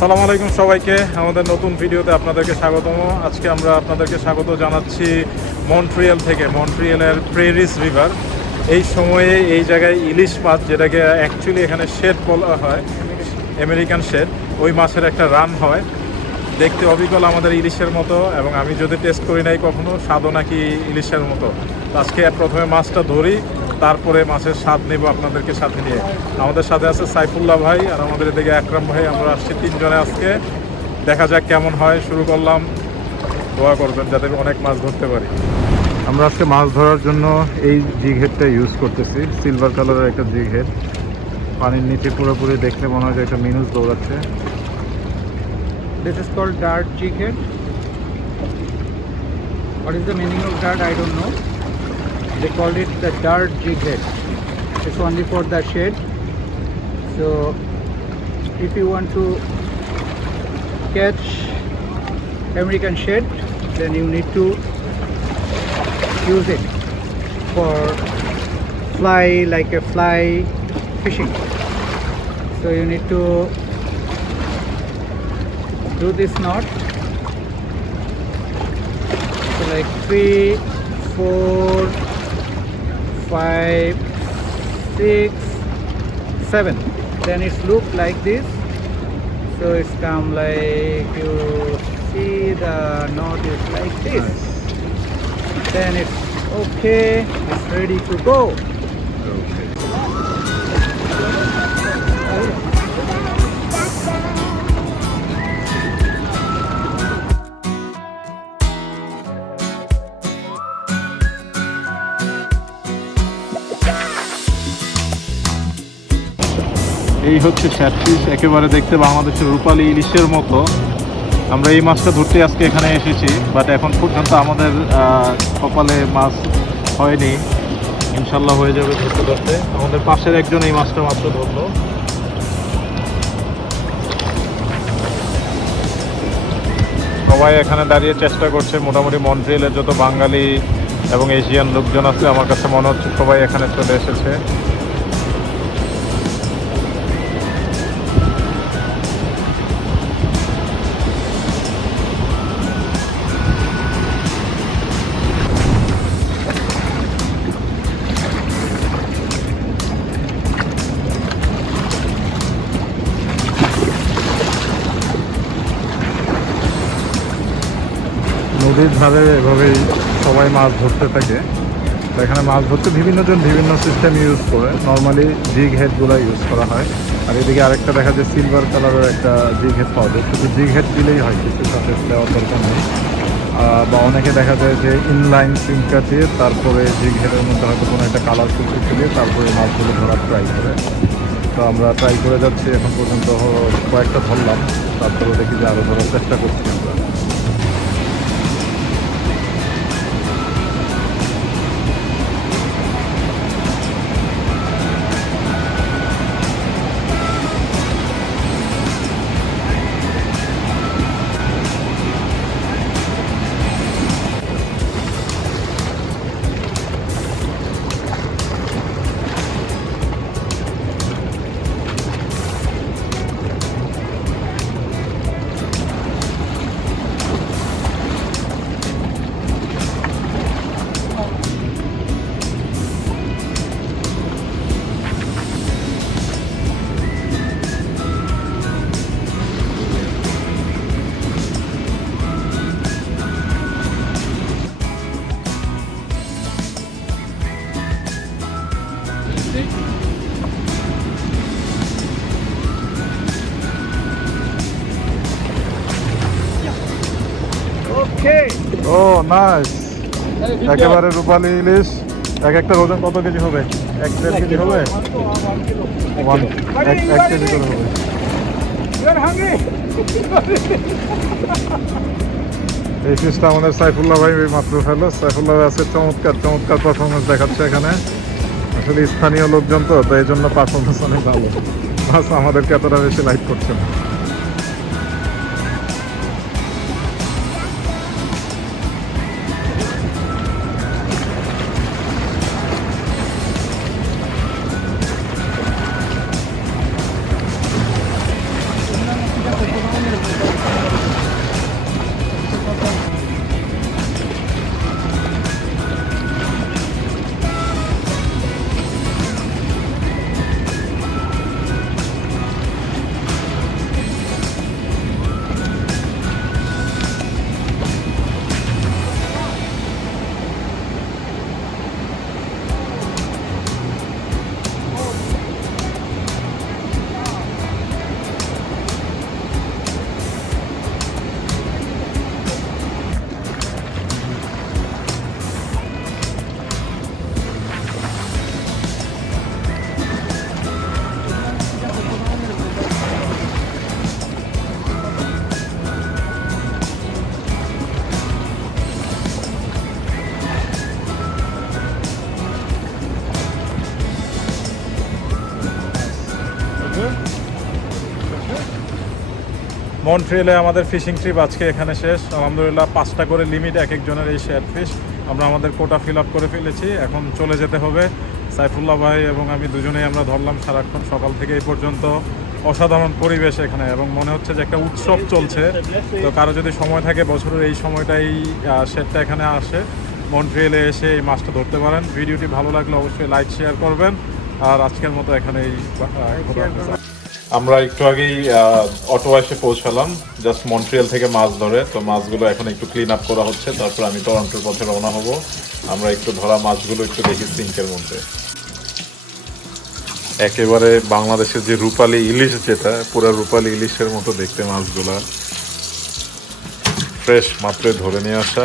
আসসালামু আলাইকুম সবাইকে। আমাদের নতুন ভিডিওতে আপনাদেরকে স্বাগতম। আজকে আমরা আপনাদেরকে স্বাগত জানাচ্ছি মন্ট্রিয়াল থেকে, মন্ট্রিয়ালের প্রেরিস রিভার। এই সময়ে এই জায়গায় ইলিশ মাছ যেটাকে অ্যাকচুয়ালি এখানে শেড বলা হয়, আমেরিকান শেড, ওই মাছের একটা রান হয়। দেখতে অবিকল আমাদের ইলিশের মতো এবং আমি যদি টেস্ট করি নাই কখনো, স্বাদও নাকি ইলিশের মতো। আজকে প্রথমে মাছটা ধরি তারপরে মাছের স্বাদ নেব আপনাদেরকে সাথে নিয়ে। আমাদের সাথে আছে সাইফুল্লাহ ভাই আর আমাদের এদিকে আকরাম ভাই। আমরা আসছি তিনজনে আজকে। দেখা যাক কেমন হয়। শুরু করলাম। দোয়া করবেন যাতে অনেক মাছ ধরতে পারি। আমরা আজকে মাছ ধরার জন্য এই জিগ হেডটা ইউজ করতেছি। সিলভার কালারের একটা জিগ হেড। পানির নিচে পুরোপুরি দেখলে মনে হয় যে একটা মিনুস দৌড়াচ্ছে. What is the meaning of dart? I don't know. They called it the dart jig head. It's only for the shade. So, if you want to catch American shade, then you need to use it for fly like a fly fishing. So you need to do this knot so like three four five six seven. Then it's look like this. So it's come like you see the knot is like this. Then it's okay. It's ready to go এই হচ্ছে স্যাটফিশ একেবারে দেখতে বাংলাদেশের রূপালী ইলিশের মতো। আমরা এই মাছটা ধরতে আজকে এখানে এসেছি বাট এখন পর্যন্ত আমাদের কপালে মাছ হয়নি। ইনশাল্লাহ হয়ে যাবে ধরতে ধরতে। আমাদের পাশের একজন এই মাছটা মাত্র ধরলো। সবাই এখানে দাঁড়িয়ে চেষ্টা করছে, মোটামুটি মন্ট্রিয়েলের যত বাঙালি এবং এশিয়ান লোকজন আছে, আমার কাছে মনে হচ্ছে সবাই এখানে চলে এসেছে। নদীর ধারে এভাবেই সবাই মাছ ধরতে থাকে। এখানে মাছ ধরতে বিভিন্ন জন বিভিন্ন সিস্টেম ইউজ করে। নর্মালি জিগ হেডগুলো ইউজ করা হয়। আর এদিকে আরেকটা দেখা যায় সিলভার কালারের একটা জিগ হেড পাওয়া যায়। শুধু জিগ হেড দিলেই হয়, কিছু সাথে দেওয়ার দরকার নেই। বা অনেকে দেখা যায় যে ইনলাইন সিমকা দিয়ে তারপরে জিগ হেডের মধ্যে হয়তো কোনো একটা কালারফুল কিছু দিয়ে তারপরে মাছগুলো ধরার ট্রাই করে। তো আমরা ট্রাই করে যাচ্ছি, এখন পর্যন্ত কয়েকটা ধরলাম। তারপরে দেখি যে আরও ধরার চেষ্টা করছি আমরা। Okay. ও নাইস একেবারে রূপালী ইলিশ। এক একটা ওজন কত কেজি হবে? এক দেড় কেজি হবে? ওয়ান এক কেজি করে হবে। এই ফিসটা আমাদের সাইফুল্লাহ ভাই ওই মাত্র ফেলো সাইফুল্লাহ ভাই আছে চমৎকার চমৎকার পারফরমেন্স দেখাচ্ছে এখানে। আসলে স্থানীয় লোকজন তো তো এই জন্য পারফরমেন্স অনেক ভালো। বাস আমাদেরকে এতটা বেশি লাইক করছে না। মন্ট্রিয়েলে আমাদের ফিশিং ট্রিপ আজকে এখানে শেষ। আলহামদুলিল্লাহ, পাঁচটা করে লিমিট এক একজনের এই শেয়ার ফিশ। আমরা আমাদের কোটা ফিল আপ করে ফেলেছি। এখন চলে যেতে হবে সাইফুল্লাহ ভাই এবং আমি দুজনেই আমরা ধরলাম সারাক্ষণ সকাল থেকে এই পর্যন্ত। অসাধারণ পরিবেশ এখানে এবং মনে হচ্ছে যে একটা উৎসব চলছে। তো কারও যদি সময় থাকে বছরের এই সময়টাই শেডটা এখানে আসে। মন্ট্রিয়েলে এসে এই মাছটা ধরতে পারেন। ভিডিওটি ভালো লাগলে অবশ্যই লাইক, শেয়ার করবেন। আর আজকের মতো এখানেই আমরা একটু আগেই অটো এসে পৌঁছালাম জাস্ট মন্ট্রিয়াল থেকে মাছ ধরে, তো মাছগুলো এখন একটু ক্লিন আপ করা হচ্ছে, তারপর আমি টরন্টোর পথে রওনা হব। আমরা একটু ধরা মাছগুলো একটু দেখি সিঙ্কের মধ্যে। একেবারে বাংলাদেশের যে রূপালী ইলিশ যেটা, পুরো রূপালী ইলিশের মতো দেখতে মাছগুলা। ফ্রেশ মাত্রে ধরে নিয়ে আসা।